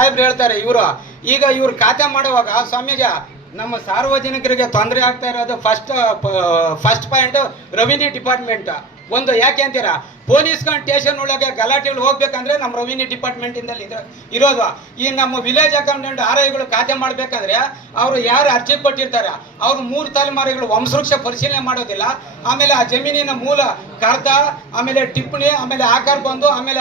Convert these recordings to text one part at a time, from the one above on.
ಸಾಹೇಬ್ರು ಹೇಳ್ತಾರೆ ಇವರು ಈಗ ಇವ್ರು ಖಾತೆ ಮಾಡುವಾಗ ಸ್ವಾಮೀಜ ನಮ್ಮ ಸಾರ್ವಜನಿಕರಿಗೆ ತೊಂದರೆ ಆಗ್ತಾ ಇರೋದು ಫಸ್ಟ್ ಪಾಯಿಂಟ್ ರೆವಿನ್ಯೂ ಡಿಪಾರ್ಟ್ಮೆಂಟ್ ಒಂದು. ಯಾಕೆ ಅಂತೀರಾ, ಪೊಲೀಸ್ ಸ್ಟೇಷನ್ ಒಳಗೆ ಗಲಾಟೆಗಳು ಹೋಗ್ಬೇಕಂದ್ರೆ ನಮ್ಮ ರೆವಿನ್ಯೂ ಡಿಪಾರ್ಟ್ಮೆಂಟ್ ಇಂದಲ್ಲಿ ಇರೋದು. ಈ ನಮ್ಮ ವಿಲೇಜ್ ಅಕೌಂಟೆಂಟ್ ಆರ್ಐಗಳು ಖಾತೆ ಮಾಡ್ಬೇಕಂದ್ರೆ ಅವರು ಯಾರು ಅರ್ಜಿ ಕೊಟ್ಟಿರ್ತಾರೆ ಅವ್ರು 3 ತಲೆಮಾರುಗಳು ವಂಶವೃಕ್ಷ ಪರಿಶೀಲನೆ ಮಾಡೋದಿಲ್ಲ. ಆಮೇಲೆ ಆ ಜಮೀನಿನ ಮೂಲ ಕರ್ತ, ಆಮೇಲೆ ಟಿಪ್ಪಣಿ, ಆಮೇಲೆ ಆಕಾರ ಬಂದು, ಆಮೇಲೆ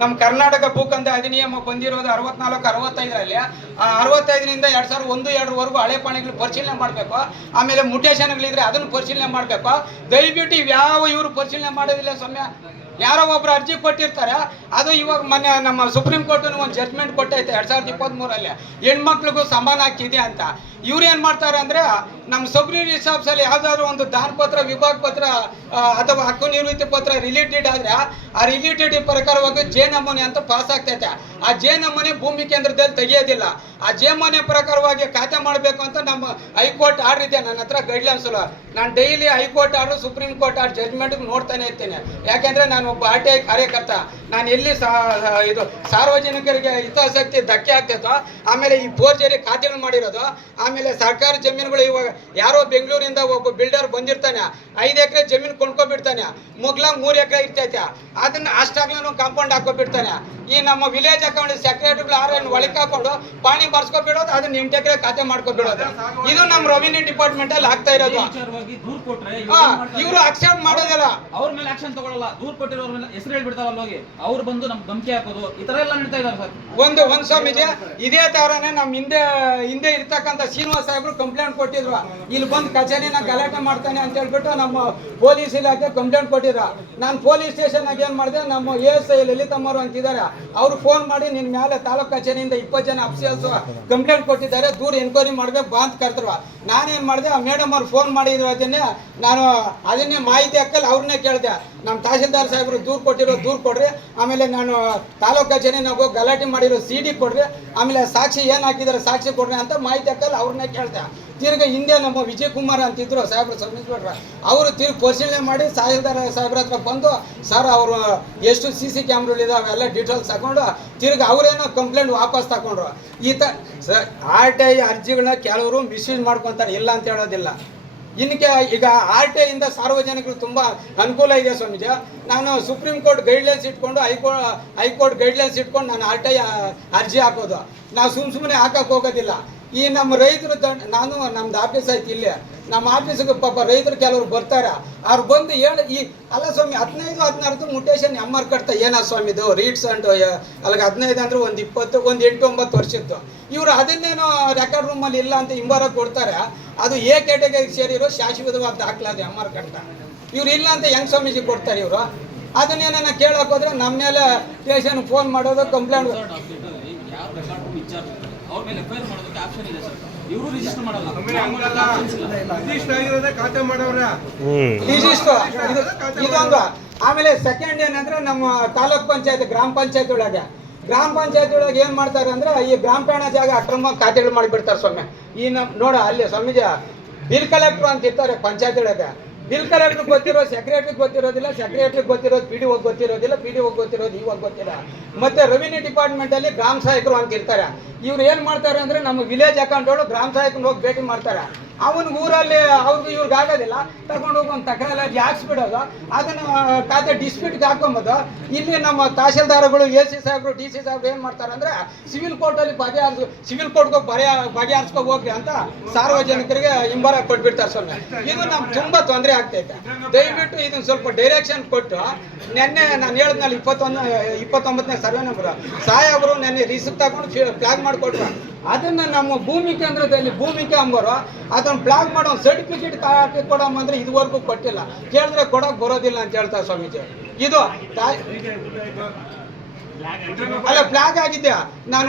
ನಮ್ಮ ಕರ್ನಾಟಕ ಭೂಕಂದ ಅಧಿನಿಯಮ ಬಂದಿರೋದು 64-65ರಲ್ಲಿ. ಆ 65ರಿಂದ 2001-2ವರೆಗೂ ಹಳೆ ಪಾಣಿಗಳು ಪರಿಶೀಲನೆ ಮಾಡಬೇಕು. ಆಮೇಲೆ ಮುಟೇಶನ್ಗಳಿದ್ರೆ ಅದನ್ನು ಪರಿಶೀಲನೆ ಮಾಡಬೇಕು. ದಯವಿಟ್ಟು ಇವ್ಯಾವ ಇವರು ಪರಿಶೀಲನೆ ಮಾಡೋದಿಲ್ಲ ಸ್ವಾಮ್ಯ. ಯಾರೋ ಒಬ್ರು ಅರ್ಜಿ ಕೊಟ್ಟಿರ್ತಾರೆ, ಅದು ಇವಾಗ ಮೊನ್ನೆ ನಮ್ಮ ಸುಪ್ರೀಂ ಕೋರ್ಟ್ ಒಂದು ಜಡ್ಜ್ಮೆಂಟ್ ಕೊಟ್ಟೈತೆ 2023ರಲ್ಲಿ, ಹೆಣ್ಮಕ್ಳಿಗೂ ಸಮಾನ ಹಾಕಿದೆ ಅಂತ. ಇವ್ರು ಏನು ಮಾಡ್ತಾರೆ ಅಂದರೆ, ನಮ್ಮ ಸಬ್ ರಿಜಿಸ್ಟ್ರಾರ್ಸಲ್ಲಿ ಯಾವುದಾದ್ರು ಒಂದು ದಾನ ಪತ್ರ, ವಿಭಾಗ ಪತ್ರ ಅಥವಾ ಹಕ್ಕು ನಿವೃತ್ತಿ ಪತ್ರ ರಿಲೇಟೆಡ್ ಆದರೆ ಆ ರಿಲೇಟೆಡ್ ಪ್ರಕಾರವಾಗಿ ಜೆ ನಮೂನೆ ಅಂತ ಪಾಸ್ ಆಗ್ತೈತೆ. ಆ ಜೆ ನಮೂನೆ ಭೂಮಿ ಕೇಂದ್ರದಲ್ಲಿ ತೆಗೆಯೋದಿಲ್ಲ. ಆ ಜೆ ನಮೂನೆ ಪ್ರಕಾರವಾಗಿ ಖಾತೆ ಮಾಡಬೇಕು ಅಂತ ನಮ್ಮ ಹೈಕೋರ್ಟ್ ಆರ್ಡರ್ ಇದೆ ನನ್ನ ಹತ್ರ, ಗೈಡ್ಲೈನ್ಸ್. ನಾನು daily high court order, supreme court order ಜಡ್ಜ್ಮೆಂಟ್ಗೆ ನೋಡ್ತಾನೆ ಇರ್ತೀನಿ. ಯಾಕೆಂದರೆ ನಾನು ಒಬ್ಬ RTI ಕಾರ್ಯಕರ್ತ. ನಾನು ಎಲ್ಲಿ ಇದು ಸಾರ್ವಜನಿಕರಿಗೆ ಹಿತಾಸಕ್ತಿ ಧಕ್ಕೆ ಆಗ್ತೈತೋ, ಆಮೇಲೆ ಈ ಫೋರ್ಜರಿ ಖಾತೆಗಳು ಮಾಡಿರೋದು, ಆಮೇಲೆ ಸರ್ಕಾರಿ ಜಮೀನುಗಳು ಇವಾಗ ಯಾರೋ ಬೆಂಗಳೂರಿಂದ ಒಬ್ಬ ಬಿಲ್ಡರ್ ಬಂದಿರ್ತಾನೆ, 5 ಎಕರೆ ಜಮೀನು ಕೊಂಡ್ಕೊಬಿಡ್ತಾನೆ, ಮುಗ್ಲಾಗ 3 ಎಕರೆ ಇರ್ತೈತೆ, ಅದನ್ನ ಅಷ್ಟಾಗ್ಲೂ ಕಾಂಪೌಂಡ್ ಹಾಕೋಬಿಡ್ತಾನೆ. ಈ ನಮ್ಮ ವಿಲೇಜ್ ಅಕೌಂಟ್ ಸೆಕ್ರೆಟರಿಗಳು ಆರೇನು ಒಳಗೆ ಹಾಕೊಂಡು ಪಾಣಿ ಬರ್ಸ್ಕೊಬಿಡೋದು, ಅದನ್ನ 8 ಎಕರೆ ಖಾತೆ ಮಾಡ್ಕೊಬಿಡೋದು. ಇದು ನಮ್ಮ ರೆವಿನ್ಯೂ ಡಿಪಾರ್ಟ್ಮೆಂಟ್ ಅಲ್ಲಿ ಆಗ್ತಾ ಇರೋದು. ಇವರು ಅಕ್ಸೆಪ್ಟ್ ಮಾಡೋದಿಲ್ಲ, ಅವ್ರ ಮೇಲೆ ಆಕ್ಷನ್ ತಗೊಳ್ಳಲ್ಲ. ದೂರ್ ಕೊಟ್ಟಿರೋರ ಮೇಲೆ ಹೆಸರು ಹೇಳ್ಬಿಡ್ತಾವಲ್ಲ ಹೋಗಿ, ಅವ್ರು ಬಂದು ನಮ್ಗೆ ಧಮಕಿ ಹಾಕೋದು, ಈ ತರ ಎಲ್ಲ ನಡೀತಾ ಇದಾರೆ ಸರ್. ಒಂದು ಸ್ವಾಮೀಜಿ ಇದೇ ತರನೇ ನಮ್ಮ ಹಿಂದೆ ಇರ್ತಕ್ಕಂಥ ಶ್ರೀನಿವಾಸ ಸಾಹೇಬ್ರು ಕಂಪ್ಲೇಂಟ್ ಕೊಟ್ಟಿದ್ರು. ಇಲ್ಲಿ ಬಂದು ಕಚೇರಿನ ಗಲಾಟೆ ಮಾಡ್ತಾನೆ ಅಂತ ಹೇಳ್ಬಿಟ್ಟು ನಮ್ಮ ಪೊಲೀಸ್ ಇಲಾಖೆ ಕಂಪ್ಲೇಂಟ್ ಕೊಟ್ಟಿದ್ರು. ನಾನು ಪೊಲೀಸ್ ಸ್ಟೇಷನ್ ಆಗಿ ಏನ್ ಮಾಡಿದೆ, ನಮ್ಮ ASI ಲಲಿತಮ್ಮರು ಅಂತಿದ್ದಾರೆ, ಅವ್ರು ಫೋನ್ ಮಾಡಿ ನಿನ್ನ ಮೇಲೆ ತಾಲೂಕು ಕಚೇರಿಯಿಂದ 20 ಜನ ಅಫಿಸಿಯಲ್ಸ್ ಕಂಪ್ಲೇಂಟ್ ಕೊಟ್ಟಿದ್ದಾರೆ, ದೂರ ಎನ್ಕ್ವೈರಿ ಮಾಡ್ಬೇಕು ಬಾ ಅಂತ ಕರೆದ್ರು. ನಾನೇನ್ ಮಾಡಿದೆ, ಆ ಮೇಡಮ್ ಅವ್ರು ಫೋನ್ ಮಾಡಿದ್ರು, ಅದನ್ನೇ ಮಾಹಿತಿ ಹಾಕಲ್ಲಿ ಅವ್ರನ್ನೇ ಕೇಳಿದೆ, ನಮ್ಮ ತಹಸೀಲ್ದಾರ್ ಸಾಹೇಬರು ದೂರು ಕೊಟ್ಟಿರೋ ದೂರು ಕೊಡ್ರಿ, ಆಮೇಲೆ ನಾನು ತಾಲೂಕು ಕಚೇರಿ ನಾವು ಗಲಾಟೆ ಮಾಡಿರೋ CD ಕೊಡ್ರಿ, ಆಮೇಲೆ ಸಾಕ್ಷಿ ಏನು ಹಾಕಿದ್ದಾರೆ ಸಾಕ್ಷಿ ಕೊಡ್ರಿ ಅಂತ ಮಾಹಿತಿ ಹಾಕಲ್ಲಿ ಅವ್ರನ್ನೇ ಕೇಳ್ದೆ. ತಿರ್ಗಿ ಹಿಂದೆ ನಮ್ಮ ವಿಜಯ್ ಕುಮಾರ್ ಅಂತಿದ್ರು ಸಾಹೇಬ್ರು, ಸಬ್ ಇನ್ಸ್ಪೆಕ್ಟರ್, ಅವರು ತಿರ್ಗಿ ಪರಿಶೀಲನೆ ಮಾಡಿ ತಹಸೀಲ್ದಾರ್ ಸಾಹೇಬ್ರ ಹತ್ರ ಬಂದು, ಸರ್ ಅವರು ಎಷ್ಟು CC ಕ್ಯಾಮ್ರಾಗಳಿದಾವೆ ಎಲ್ಲ ಡೀಟೇಲ್ಸ್ ತಗೊಂಡು ತಿರ್ಗಿ ಅವರೇನೋ ಕಂಪ್ಲೇಂಟ್ ವಾಪಸ್ ತಗೊಂಡ್ರು. RTI ಅರ್ಜಿಗಳನ್ನ ಕೆಲವರು ಮಿಸ್ಯೂಸ್ ಮಾಡ್ಕೊತಾರೆ, ಇಲ್ಲ ಅಂತ ಹೇಳೋದಿಲ್ಲ. ಈಗ RTI ಇಂದ ಸಾರ್ವಜನಿಕರು ತುಂಬ ಅನುಕೂಲ ಇದೆ ಸ್ವಾಮೀಜಿ. ನಾನು ಸುಪ್ರೀಂ ಕೋರ್ಟ್ ಗೈಡ್ಲೈನ್ಸ್ ಇಟ್ಕೊಂಡು ಹೈಕೋರ್ಟ್ ಗೈಡ್ಲೈನ್ಸ್ ಇಟ್ಕೊಂಡು ನಾನು RTI ಅರ್ಜಿ ಹಾಕೋದು. ನಾವು ಸುಮ್ಮನೆ ಹಾಕಕ್ಕೆ ಹೋಗೋದಿಲ್ಲ. ಈ ನಮ್ಮ ರೈತರು ನಾನು ನಮ್ದು ಆಫೀಸ್ ಐತಿ ಇಲ್ಲೇ, ನಮ್ಮ ಆಫೀಸಿಗೆ ಪಾಪ ರೈತರು ಕೆಲವರು ಬರ್ತಾರೆ, ಅವ್ರು ಬಂದು ಅಲ್ಲ ಸ್ವಾಮಿ 15-16 ಮುಟೇಶನ್ MR ಕಟ್ತಾ ಏನ ಸ್ವಾಮಿದು ರೀಡ್ಸ್ ಅಂಡ್ ಅಲ್ಲಿಗೆ 15 ಅಂದ್ರೆ ಒಂದು 20, ಒಂದು 8-9 ವರ್ಷದ್ದು. ಇವರು ಅದನ್ನೇನೋ ರೆಕಾರ್ಡ್ ರೂಮಲ್ಲಿ ಇಲ್ಲ ಅಂತ ಹಿಂಬಾರ ಕೊಡ್ತಾರೆ. ಅದು A ಕ್ಯಾಟಗರಿಗೆ ಸೇರಿರೋ ಶಾಶ್ವತವಾದ ದಾಖಲಾದ MR ಕಟ್ತಾ. ಇವ್ರು ಇಲ್ಲ ಅಂತ ಹೆಂಗ್ ಸ್ವಾಮೀಜಿ ಕೊಡ್ತಾರೆ ಇವರು? ಅದನ್ನೇನ ಕೇಳಕ್ ಹೋದ್ರೆ ನಮ್ಮ ಮೇಲೆ ಸ್ಟೇಷನ್ ಫೋನ್ ಮಾಡೋದು, ಕಂಪ್ಲೇಂಟ್ ಅವ್ರ ಮೇಲೆ ಎಫ್ಐಆರ್ ಮಾಡೋದಕ್ಕೆ ಆಪ್ಷನ್ ಇದೆ ಸರ್. ಇವರು ರಿಜಿಸ್ಟರ್ ಮಾಡಲ್ಲ, ರಿಜಿಸ್ಟರ್ ಆಗಿರೋದೇ ಖಾತೆ ಮಾಡೋರ ಇದೊಂದು. ಆಮೇಲೆ ಸೆಕೆಂಡ್ ಏನಂದ್ರೆ ನಮ್ಮ ತಾಲೂಕ್ ಪಂಚಾಯತ್ ಗ್ರಾಮ ಪಂಚಾಯತ್ ಒಳಗೆ ಏನ್ ಮಾಡ್ತಾರೆ ಅಂದ್ರೆ, ಈ ಗ್ರಾಮ ಠಾಣಾ ಜಾಗ ಅಕ್ರಮ ಖಾತೆಗಳು ಮಾಡಿಬಿಡ್ತಾರೆ ಸ್ವಾಮಿ. ಈ ನೋಡ ಅಲ್ಲಿ ಸ್ವಾಮೀಜಿ ಬಿಲ್ ಕಲೆಕ್ಟರ್ ಅಂತ ಇರ್ತಾರೆ ಪಂಚಾಯತ್ ಒಳಗೆ. ಬಿಲ್ ಕಲೆಕ್ಟರ್ ಗೊತ್ತಿರೋ ಸೆಕ್ರೆಟರಿ ಗೊತ್ತಿರೋದಿಲ್ಲ, ಸೆಕ್ರೆಟರಿ ಗೊತ್ತಿರೋದು PDO ಗೊತ್ತಿರೋದಿಲ್ಲ, PDO ಗೊತ್ತಿರೋದು ಇವಾಗ ಗೊತ್ತಿಲ್ಲ. ಮತ್ತೆ ರೆವಿನ್ಯೂ ಡಿಪಾರ್ಟ್ಮೆಂಟ್ ಅಲ್ಲಿ ಗ್ರಾಮ ಸಹಾಯಕರು ಅಂತ ಇರ್ತಾರೆ. ಇವ್ರು ಏನ್ ಮಾಡ್ತಾರೆ ಅಂದ್ರೆ, ನಮ್ಮ ವಿಲೇಜ್ ಅಕೌಂಟ್ಗಳು ಗ್ರಾಮ ಸಹಾಯಕರು ಹೋಗಿ ಭೇಟಿ ಮಾಡ್ತಾರೆ. ಅವನ ಊರಲ್ಲಿ ಅವ್ರಿಗೆ ಇವ್ರಿಗೆ ಆಗೋದಿಲ್ಲ, ತಗೊಂಡೋಗಿ ಒಂದು ತಕರಾರು ಹಾಕ್ಸ್ಬಿಡೋದು, ಅದನ್ನ ಖಾತೆ ಡಿಸ್ಪ್ಯೂಟ್ಗೆ ಹಾಕೊಂಬೋದು. ಇಲ್ಲಿ ನಮ್ಮ ತಹಸೀಲ್ದಾರ್ಗಳು, AC ಸಾಹೇಬ್ರು, DC ಸಾಹೇಬ್ರು ಏನ್ ಮಾಡ್ತಾರೆ ಅಂದ್ರೆ, ಸಿವಿಲ್ ಕೋರ್ಟಲ್ಲಿ ಸಿವಿಲ್ ಕೋರ್ಟ್ಗೆ ಬಗೆಹರಿಸ್ಕೊ ಹೋಗ್ರಿ ಅಂತ ಸಾರ್ವಜನಿಕರಿಗೆ ಹಿಂಬಾರ ಕೊಟ್ಬಿಡ್ತಾರೆ ಸ್ವಾಮಿ. ಇದು ನಮ್ಗೆ ತುಂಬಾ ತೊಂದರೆ ಆಗ್ತೈತೆ. ದಯವಿಟ್ಟು ಇದನ್ನ ಸ್ವಲ್ಪ ಡೈರೆಕ್ಷನ್ ಕೊಟ್ಟು, ನೆನ್ನೆ ನಾನು ಹೇಳಿದ್ನಲ್ಲಿ 29ನೇ ಸರ್ವೆ ನಂಬರ್ ಸಾಹೇಬರು ನೆನ್ನೆ ರಿಸಿಪ್ಟ್ ತಗೊಂಡು ಫ್ಲಾಗ್ ಮಾಡಿಕೊಟ್ರು. ಅದನ್ನ ನಮ್ಮ ಭೂಮಿ ಕೇಂದ್ರದಲ್ಲಿ ಭೂಮಿಕೆ ಅಂಬರು ಅದನ್ನ ಫ್ಲಾಗ್ ಮಾಡೋ ಸರ್ಟಿಫಿಕೇಟ್ ಕೊಡಂಬಂದ್ರೆ ಇದುವರೆಗೂ ಕೊಟ್ಟಿಲ್ಲ. ಕೇಳಿದ್ರೆ ಕೊಡಕ್ ಬರೋದಿಲ್ಲ ಅಂತ ಹೇಳ್ತಾರೆ ಸ್ವಾಮೀಜಿ. ಇದು ಅಲ್ಲ ಫ್ಲಾಗ್ ಆಗಿದ್ದೆ ನಾನು